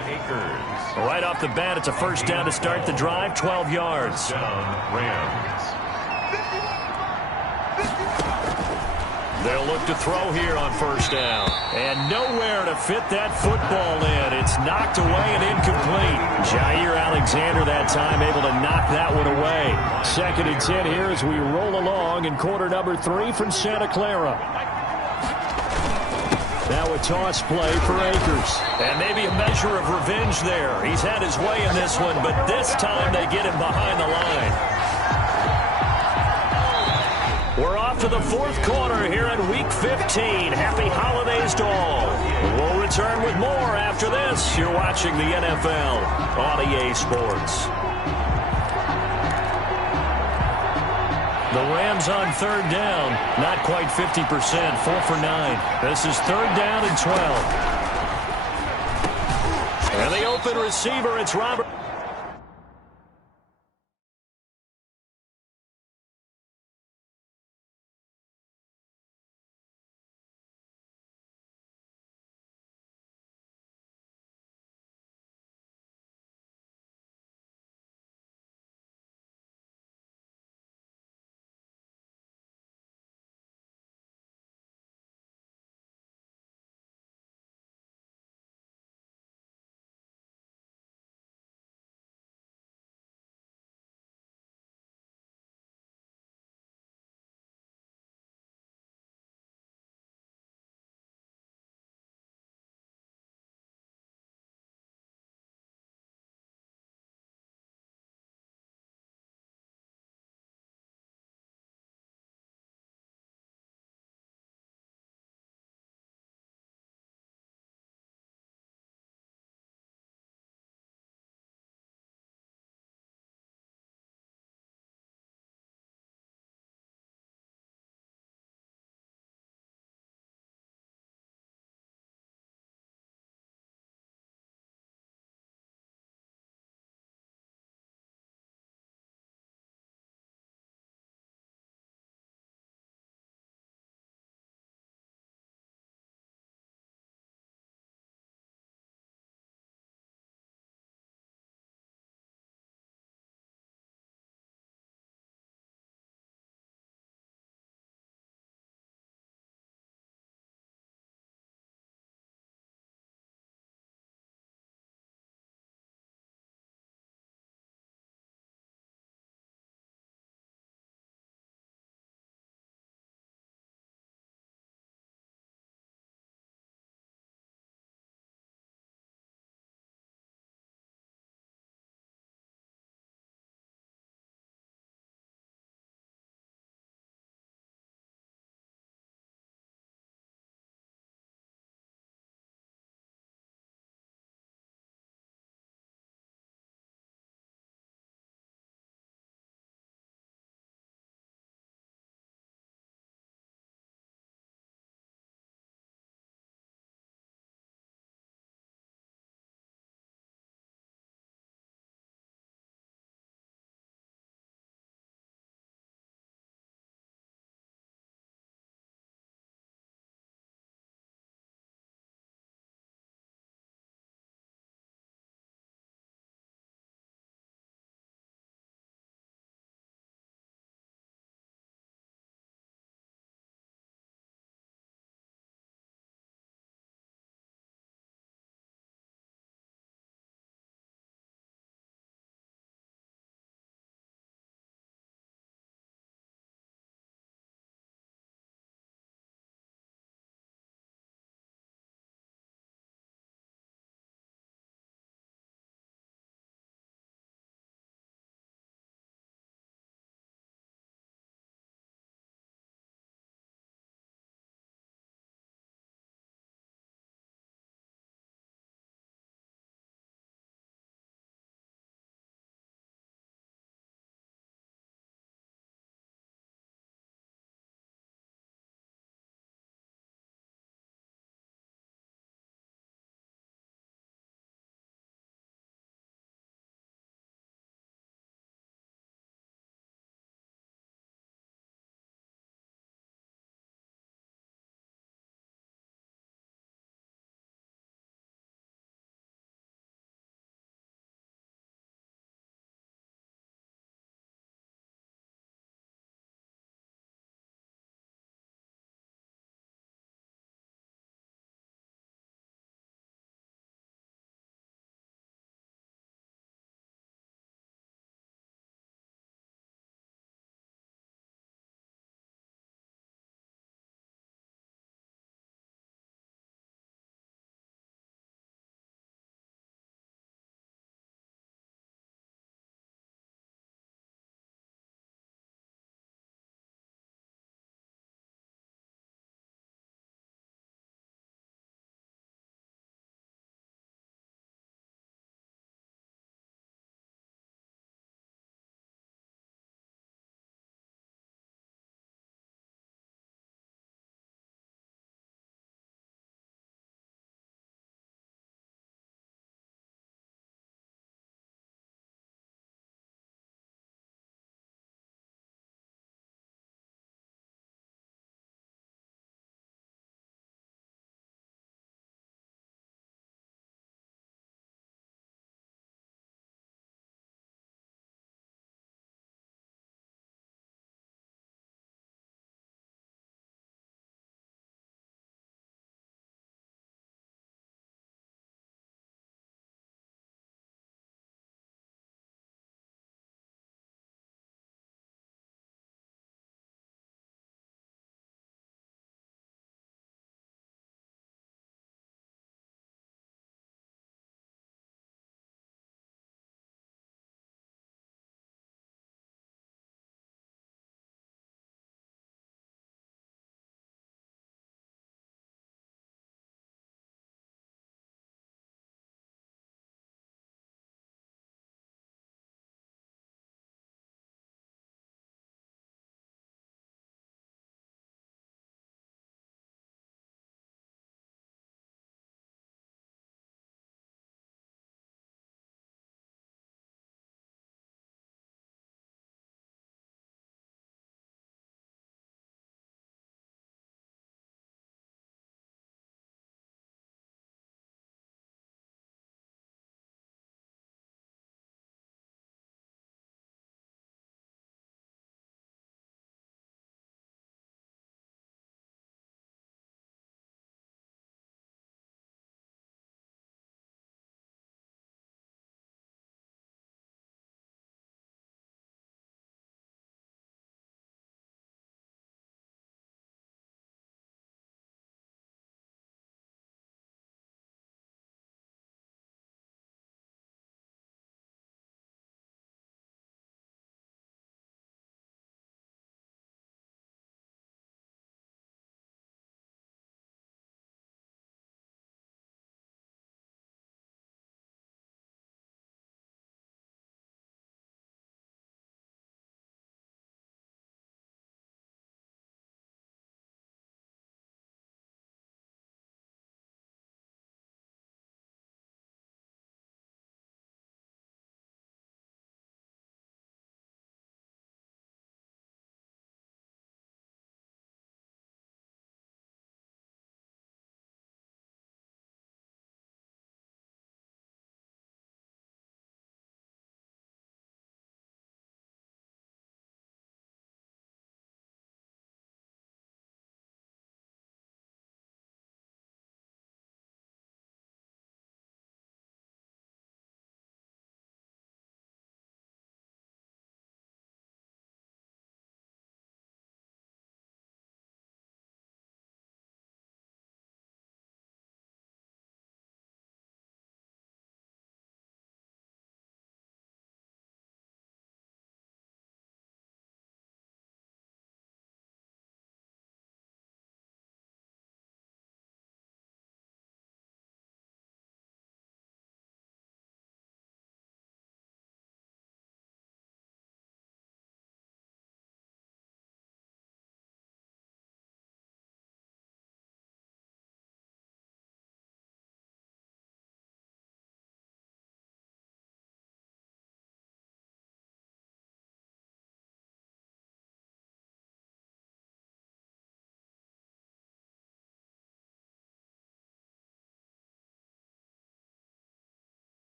Right off the bat, it's a 1st down to start the drive, 12 yards. Down, Rams. They'll look to throw here on first down. And nowhere to fit that football in. It's knocked away and incomplete. Jair Alexander that time able to knock that one away. 2nd and 10 here as we roll along in quarter number 3 from Santa Clara. Now a toss play for Akers. And maybe a measure of revenge there. He's had his way in this one, but this time they get him behind the line. We're off to the 4th quarter here in Week 15. Happy holidays to all. We'll return with more after this. You're watching the NFL on EA Sports. The Rams on 3rd down. Not quite 50%. 4 for 9. This is 3rd down and 12. And the open receiver, it's Robert.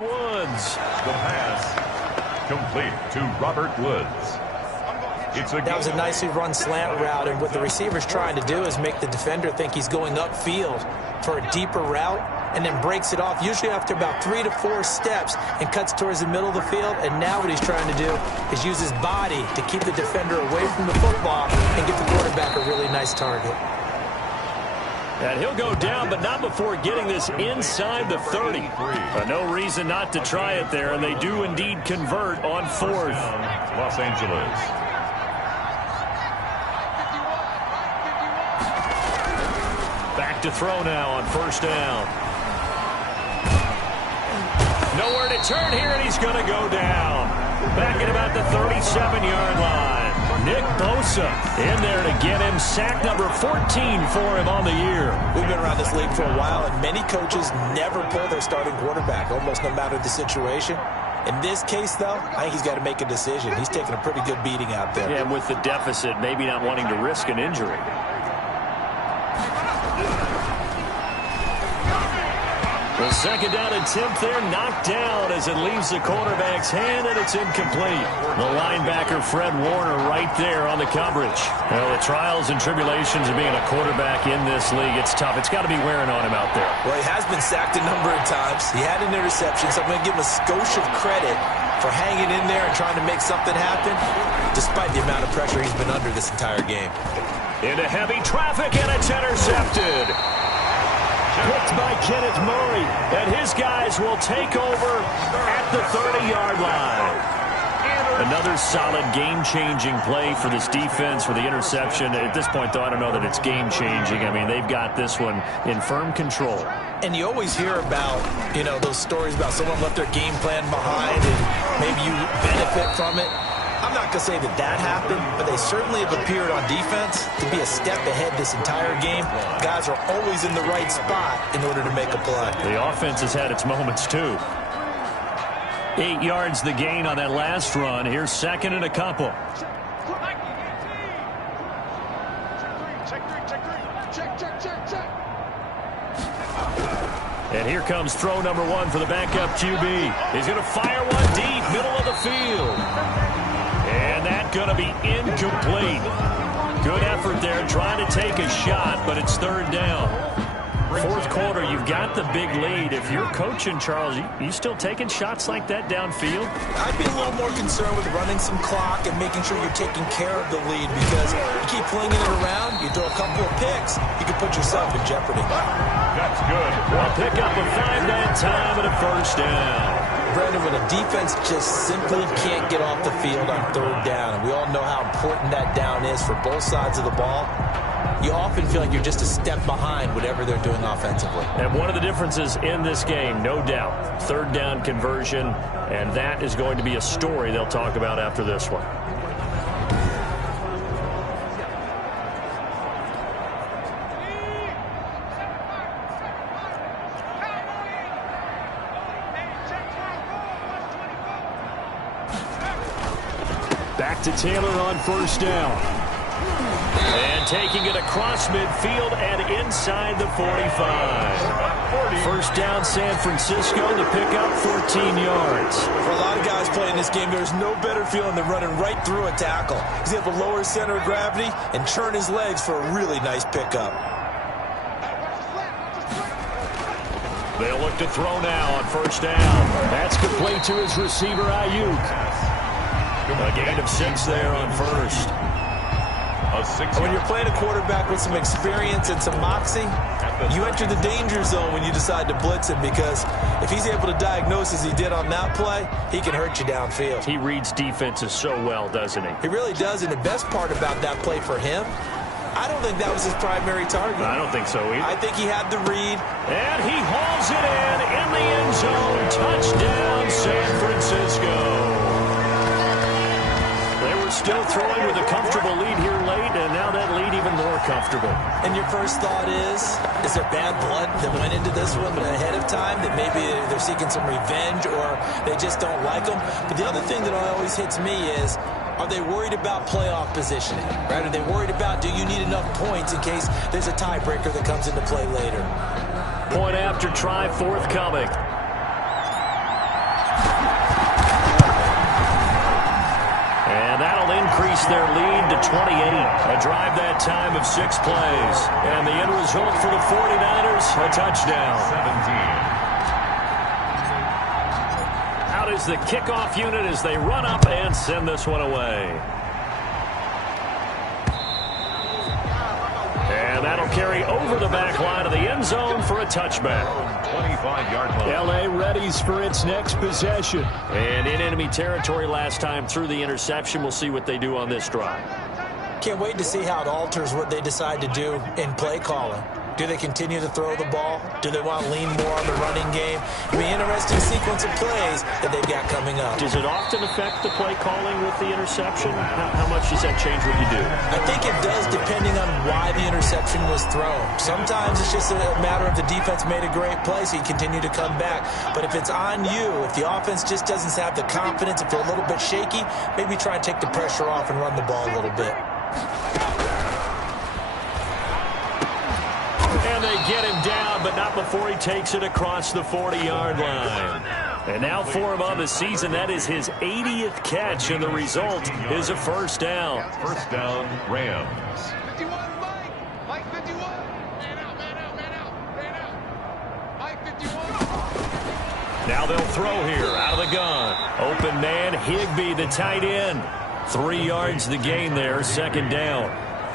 Woods. The pass complete to Robert Woods. That was a nicely run slant route, and what the receiver's trying to do is make the defender think he's going upfield for a deeper route, and then breaks it off, usually after about 3 to 4 steps, and cuts towards the middle of the field. And now what he's trying to do is use his body to keep the defender away from the football and get the quarterback a really nice target. And he'll go down, but not before getting this inside the 30. But no reason not to try it there, and they do indeed convert on 4th. Los Angeles. Back to throw now on 1st down. Nowhere to turn here, and he's going to go down. Back at about the 37-yard line. Nick Bosa in there to get him sack number 14 for him on the year. We've been around this league for a while, and many coaches never pull their starting quarterback, almost no matter the situation. In this case, though, I think he's got to make a decision. He's taking a pretty good beating out there. Yeah, and with the deficit, maybe not wanting to risk an injury. The 2nd down attempt there knocked down as it leaves the quarterback's hand, and it's incomplete. The linebacker, Fred Warner, right there on the coverage. Well, the trials and tribulations of being a quarterback in this league, it's tough. It's got to be wearing on him out there. Well, he has been sacked a number of times. He had an interception, so I'm going to give him a skosh of credit for hanging in there and trying to make something happen, despite the amount of pressure he's been under this entire game. Into heavy traffic, and it's intercepted. Picked by Kenneth Murray, and his guys will take over at the 30-yard line. Another solid game-changing play for this defense for the interception. At this point, though, I don't know that it's game-changing. I mean, they've got this one in firm control. And you always hear about, you know, those stories about someone left their game plan behind and maybe you benefit from it. I'm not going to say that that happened, but they certainly have appeared on defense to be a step ahead this entire game. Guys are always in the right spot in order to make a play. The offense has had its moments, too. 8 yards the gain on that last run. Here's 2nd and a couple. And here comes throw number 1 for the backup QB. He's going to fire one deep, middle of the field. And that's going to be incomplete. Good effort there, trying to take a shot, but it's 3rd down. 4th quarter, you've got the big lead. If you're coaching, Charles, you still taking shots like that downfield? I'd be a little more concerned with running some clock and making sure you're taking care of the lead, because you keep flinging it around, you throw a couple of picks, you can put yourself in jeopardy. That's good. Well, pick up a 5 that time and a 1st down. Brandon, when a defense just simply can't get off the field on 3rd down, and we all know how important that down is for both sides of the ball, you often feel like you're just a step behind whatever they're doing offensively. And one of the differences in this game, no doubt, 3rd down conversion, and that is going to be a story they'll talk about after this one. Back to Taylor on 1st down. And taking it across midfield and inside the 45. 1st down, San Francisco to pick up 14 yards. For a lot of guys playing this game, there's no better feeling than running right through a tackle. He's able to lower his center of gravity and churn his legs for a really nice pickup. They'll look to throw now on 1st down. That's complete to his receiver, Ayuk. A gain of 6 there on 1st. When you're playing a quarterback with some experience and some moxie, you enter the danger zone when you decide to blitz him, because if he's able to diagnose as he did on that play, he can hurt you downfield. He reads defenses so well, doesn't he? He really does, and the best part about that play for him, I don't think that was his primary target. I don't think so either. I think he had the read. And he hauls it in the end zone. Touchdown, San Francisco. They were still throwing with a comfortable lead here late, and now that lead even more comfortable. And your first thought is there bad blood that went into this one ahead of time, that maybe they're seeking some revenge or they just don't like them? But the other thing that always hits me is, are they worried about playoff positioning? Right? Are they worried about, do you need enough points in case there's a tiebreaker that comes into play later? Point after try forthcoming. increase their lead to 28. A drive that time of 6 plays. And the end result for the 49ers, a touchdown. 17. Out is the kickoff unit as they run up and send this one away. And that'll carry over the back line of the end zone for a touchback. 25-yard line. L.A. readies for its next possession. And in enemy territory last time through the interception. We'll see what they do on this drive. Can't wait to see how it alters what they decide to do in play calling. Do they continue to throw the ball? Do they want to lean more on the running game? It'll be an interesting sequence of plays that they've got coming up. Does it often affect the play calling with the interception? How much does that change what you do? I think it does, depending on why the interception was thrown. Sometimes it's just a matter of the defense made a great play, so you continue to come back. But if it's on you, if the offense just doesn't have the confidence, if they're a little bit shaky, maybe try and take the pressure off and run the ball a little bit. And they get him down, but not before he takes it across the 40-yard line. And now for him on the season, that is his 80th catch, and the result is a first down. First down, Rams. 51, Mike. Mike 51. Man out, man out, man out, man out. Mike 51. Now they'll throw here out of the gun. Open man, Higbee, the tight end. 3 yards the gain there, second down.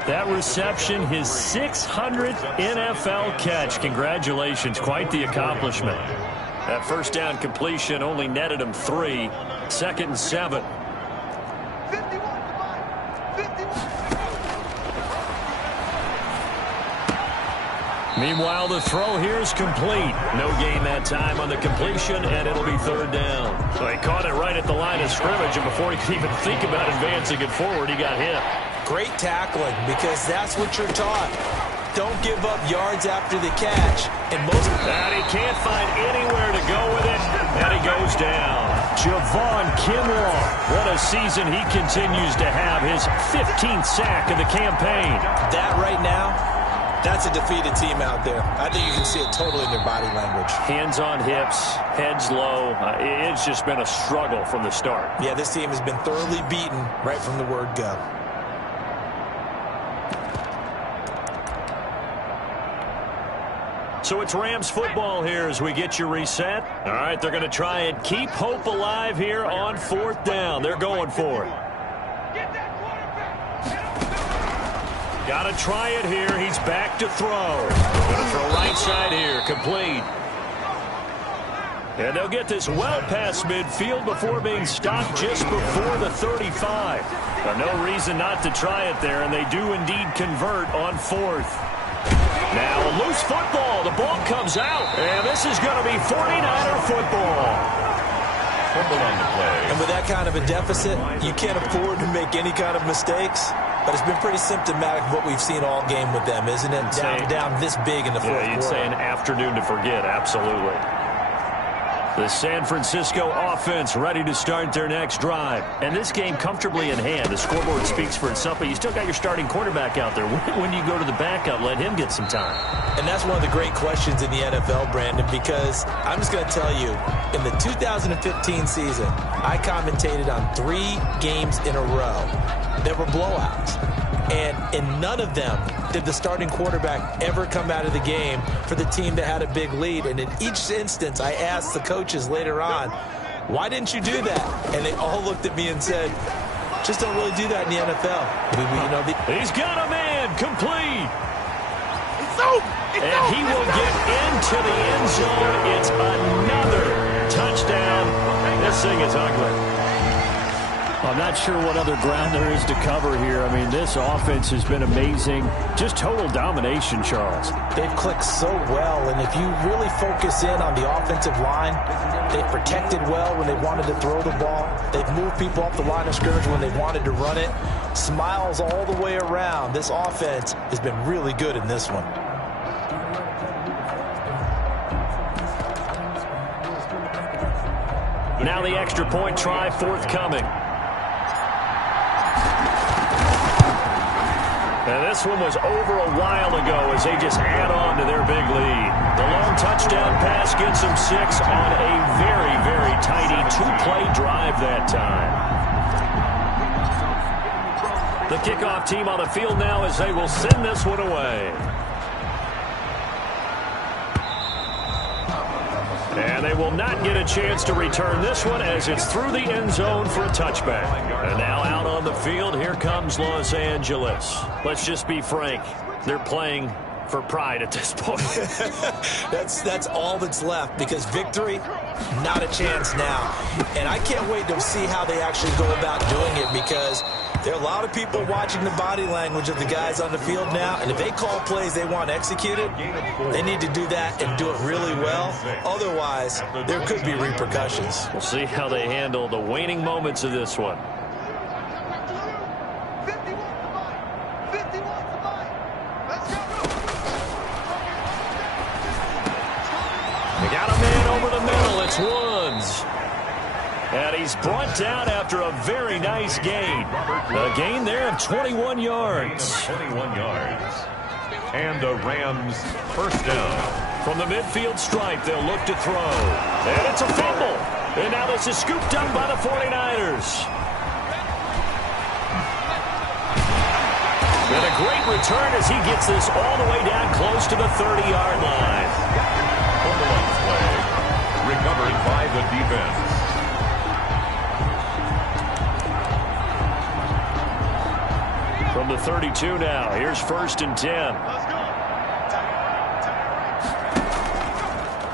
That reception, his 600th NFL catch. Congratulations, quite the accomplishment. That first down completion only netted him 3. Second and 7. 51, 51. Meanwhile, the throw here is complete. No gain that time on the completion, and it'll be third down. So he caught it right at the line of scrimmage, and before he could even think about advancing it forward, he got hit. Great tackling, because that's what you're taught. Don't give up yards after the catch. And he can't find anywhere to go with it, and he goes down. Javon Kinlaw, what a season he continues to have. His 15th sack of the campaign. That right now, that's a defeated team out there. I think you can see it totally in their body language. Hands on hips, heads low. It's just been a struggle from the start. Yeah, this team has been thoroughly beaten right from the word go. So it's Rams football here as we get you reset. All right, they're going to try and keep hope alive here on fourth down. They're going for it. Got to try it here. He's back to throw. Going to throw right side here. Complete. And they'll get this well past midfield before being stopped just before the 35. No reason not to try it there, and they do indeed convert on fourth. Now a loose football. The ball comes out, and this is going to be 49er football. Fumble on the play. And with that kind of a deficit, you can't afford to make any kind of mistakes. But it's been pretty symptomatic of what we've seen all game with them, isn't it? Down this big in the fourth quarter. You'd say an afternoon to forget, absolutely. The San Francisco offense ready to start their next drive. And this game comfortably in hand. The scoreboard speaks for itself, but you still got your starting quarterback out there. When do you go to the backup, let him get some time? And that's one of the great questions in the NFL, Brandon, because I'm just going to tell you, in the 2015 season, I commentated on 3 games in a row. There were blowouts. And in none of them did the starting quarterback ever come out of the game for the team that had a big lead. And in each instance, I asked the coaches later on, why didn't you do that? And they all looked at me and said, just don't really do that in the NFL. He's got a man, complete. And he will get into the end zone. It's another touchdown. This thing is ugly. I'm not sure what other ground there is to cover here. I mean, this offense has been amazing. Just total domination, Charles. They've clicked so well, and if you really focus in on the offensive line, they've protected well when they wanted to throw the ball. They've moved people off the line of scrimmage when they wanted to run it. Smiles all the way around. This offense has been really good in this one. Now the extra point try forthcoming. And this one was over a while ago as they just add on to their big lead. The long touchdown pass gets them 6 on a very, very tidy 2-play drive that time. The kickoff team on the field now as they will send this one away. And they will not get a chance to return this one as it's through the end zone for a touchback. And now out on the field, here comes Los Angeles. Let's just be frank. They're playing for pride at this point. That's all that's left, because victory, not a chance now. And I can't wait to see how they actually go about doing it, because there are a lot of people watching the body language of the guys on the field now, and if they call plays they want executed, they need to do that and do it really well. Otherwise, there could be repercussions. We'll see how they handle the waning moments of this one. They got a man over the middle. It's Woods. And he's brought down after a very nice gain. A gain there of 21 yards. 21 yards. And the Rams first down. From the midfield stripe, they'll look to throw. And it's a fumble. And now this is scooped up by the 49ers. And a great return as he gets this all the way down close to the 30-yard line. Fumble play. Recovered by the defense. From the 32 now, here's 1st and 10.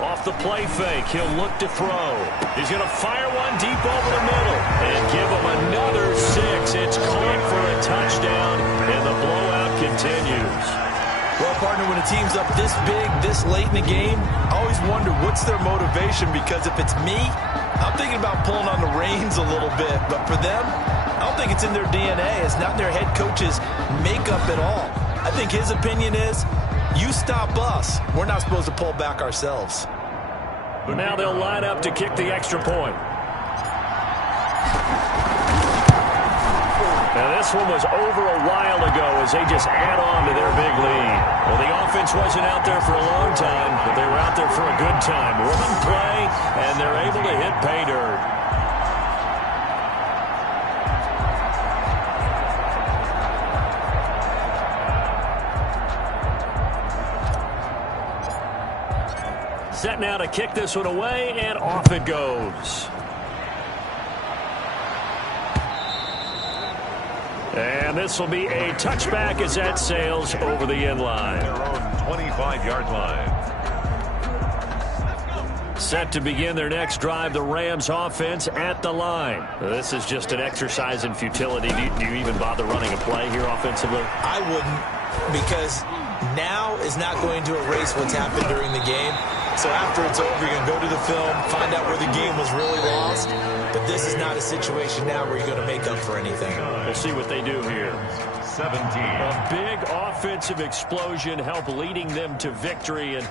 Off the play fake, he'll look to throw. He's going to fire one deep over the middle and give him another 6. It's caught for a touchdown, and the blowout continues. Well, partner, when a team's up this big, this late in the game, I always wonder what's their motivation, because if it's me, I'm thinking about pulling on the reins a little bit. But for them, I don't think it's in their DNA. It's not in their head coach's makeup at all. I think his opinion is, you stop us. We're not supposed to pull back ourselves. Now they'll line up to kick the extra point. Now this one was over a while ago as they just add on to their big lead. Well, the offense wasn't out there for a long time, but they were out there for a good time. One play, and they're able to hit pay dirt. Set now to kick this one away, and off it goes. And this will be a touchback as that sails over the end line. Their own 25-yard line. Set to begin their next drive, the Rams offense at the line. This is just an exercise in futility. Do you even bother running a play here offensively? I wouldn't, because now is not going to erase what's happened during the game. So after it's over, you're going to go to the film, find out where the game was really lost. But this is not a situation now where you're going to make up for anything. We'll see what they do here. 17. A big offensive explosion helped leading them to victory. And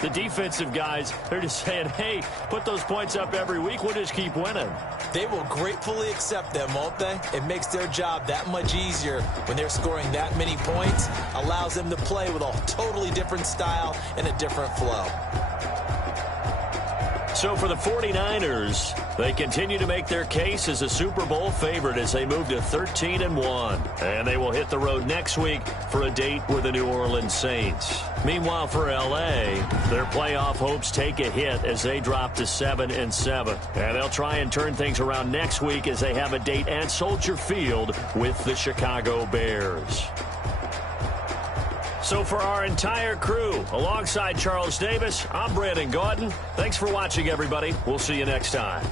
the defensive guys, they're just saying, hey, put those points up every week. We'll just keep winning. They will gratefully accept them, won't they? It makes their job that much easier when they're scoring that many points. Allows them to play with a totally different style and a different flow. So for the 49ers, they continue to make their case as a Super Bowl favorite as they move to 13-1. And they will hit the road next week for a date with the New Orleans Saints. Meanwhile, for L.A., their playoff hopes take a hit as they drop to 7-7. And they'll try and turn things around next week as they have a date at Soldier Field with the Chicago Bears. So for our entire crew, alongside Charles Davis, I'm Brandon Gaudin. Thanks for watching, everybody. We'll see you next time.